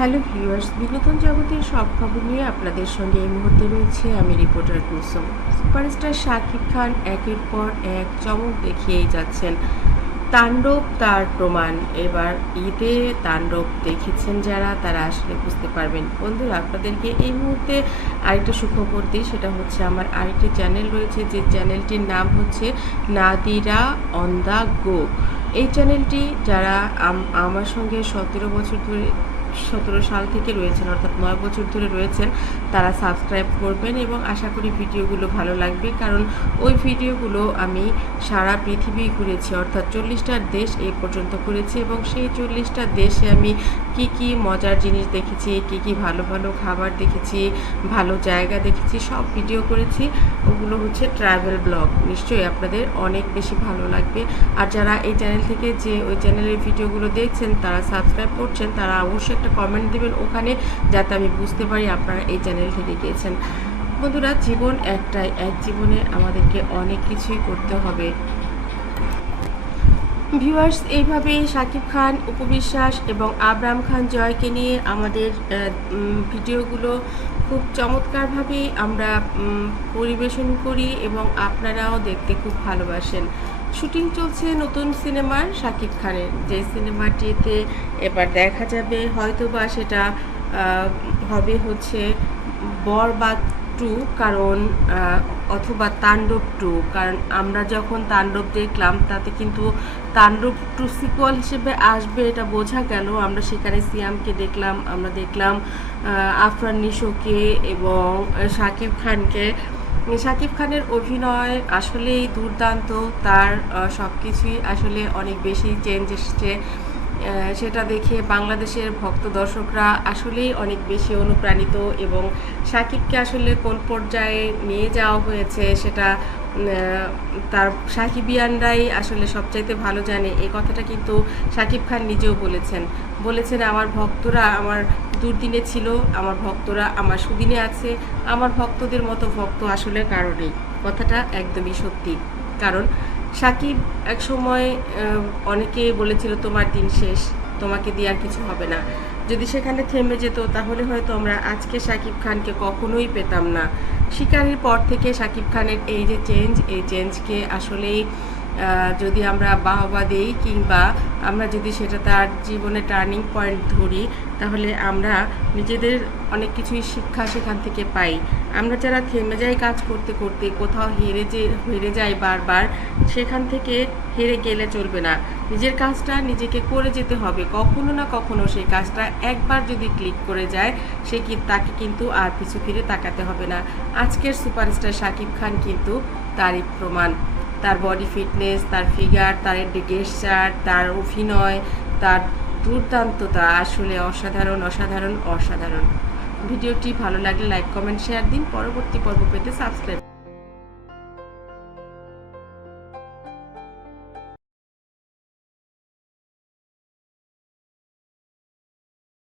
Hello viewers, বিনোদন জগতের সব খবর নিয়ে আপনাদের সঙ্গে এই মুহূর্তে রয়েছে আমি রিপোর্টার কুসুম। সুপারস্টার শাকিব খান একের পর এক চমক দেখিয়েই যাচ্ছেন। তাণ্ডব তার প্রমাণ। এবার ঈদে তাণ্ডব দেখেছেন যারা, তারা আসলে বুঝতে পারবেন। বন্ধুরা, আপনাদেরকে এই মুহূর্তে আরেকটা সুখবর দিই, সেটা হচ্ছে আমার আরেকটি চ্যানেল রয়েছে, যে চ্যানেলটির নাম হচ্ছে নাদিরা অন দ্য গো। এই চ্যানেলটি যারা আমার সঙ্গে সতেরো বছর ধরে সতেরো সাল থেকে রয়েছেন, অর্থাৎ নয় বছর ধরে রয়েছেন, তারা সাবস্ক্রাইব করবেন এবং আশা করি ভিডিওগুলো ভালো লাগবে। কারণ ওই ভিডিওগুলো আমি সারা পৃথিবী ঘুরেছি, অর্থাৎ চল্লিশটা দেশ এই পর্যন্ত ঘুরেছি এবং সেই চল্লিশটা দেশে আমি কি কি মজার জিনিস দেখেছি, কি কি ভালো ভালো খাবার দেখেছি, ভালো জায়গা দেখেছি, সব ভিডিও করেছি। ওগুলো হচ্ছে ট্রাভেল ব্লগ নিশ্চয়ই আপনাদের অনেক বেশি ভালো লাগবে। আর যারা এই চ্যানেল থেকে যে ওই চ্যানেলের ভিডিওগুলো দেখছেন, তারা সাবস্ক্রাইব করছেন, তারা অবশ্যই কমেন্ট দেবেন ওখানে, যাতে আমি বুঝতে পারি আপনারা এই চ্যানেল থেকে গিয়েছেন বন্ধুরা, জীবন একটাই, এক জীবনে আমাদেরকে অনেক কিছুই করতে হবে। ভিউয়ার্স এইভাবেই শাকিব খান উপবিশ্বাস এবং আবরাম খান জয়কে নিয়ে আমাদের ভিডিওগুলো খুব চমৎকারভাবেই আমরা পরিবেশন করি এবং আপনারাও দেখতে খুব ভালোবাসেন। শুটিং চলছে নতুন সিনেমার শাকিব খানের। যে সিনেমাটিতে এবার দেখা যাবে হয়তোবা সেটা হবে হচ্ছে বরবাদ টু, কারণ অথবা তাণ্ডব টু। কারণ আমরা যখন তাণ্ডব দেখলাম, তাতে কিন্তু তাণ্ডব টু সিকুয়াল হিসেবে আসবে এটা বোঝা গেল। আমরা সেখানে সিয়ামকে দেখলাম, আমরা দেখলাম আফরান নিশোকে এবং শাকিব খানকে। শাকিব খানের অভিনয় আসলেই দুর্দান্ত, তার সব কিছুই আসলে অনেক বেশি চেঞ্জ এসছে। সেটা দেখে বাংলাদেশের ভক্ত দর্শকরা আসলেই অনেক বেশি অনুপ্রাণিত এবং সাকিবকে আসলে কোন পর্যায়ে নিয়ে যাওয়া হয়েছে সেটা তার সাকিবিয়ানরাই আসলে সবচাইতে ভালো জানে। এই কথাটা কিন্তু সাকিব খান নিজেও বলেছেন। বলেছেন, আমার ভক্তরা আমার দুর্দিনে ছিল, আমার ভক্তরা আমার সুদিনে আছে, আমার ভক্তদের মতো ভক্ত আসলে কারও নেই। কথাটা একদমই সত্যি। কারণ সাকিব এক সময় অনেকে বলেছিল, তোমার দিন শেষ, তোমাকে দিয়ে আর কিছু হবে না। যদি সেখানে থেমে যেত, তাহলে হয়তো আমরা আজকে সাকিব খানকে কখনোই পেতাম না। শিকারির পর থেকে সাকিব খানের এই যে চেঞ্জ এই চেঞ্জকে আসলেই যদি আমরা বাহবা দিই কিংবা আমরা যদি সেটা তার জীবনে টার্নিং পয়েন্ট ধরি, তাহলে আমরা নিজেদের অনেক কিছুই শিক্ষা সেখান থেকে পাই। আমরা যারা থেমে যাই কাজ করতে করতে, কোথাও হেরে যে, হেরে যাই বারবার, সেখান থেকে হেরে গেলে চলবে না। নিজের কাজটা নিজেকে করে যেতে হবে। কখনো না কখনো সেই কাজটা একবার যদি ক্লিক করে যায়, সে কি, তাকে কিন্তু আর পিছু ফিরে তাকাতে হবে না। আজকের সুপারস্টার শাকিব খান কিন্তু তারই প্রমাণ। তার বডি ফিটনেস তার ফিগার তার গেস্টার তার অভিনয়, তার দুর্দান্ততা আসলে অসাধারণ অসাধারণ অসাধারণ। ভিডিওটি ভালো লাগলে লাইক কমেন্ট শেয়ার দিন। পরবর্তী পর্ব পেতে সাবস্ক্রাইব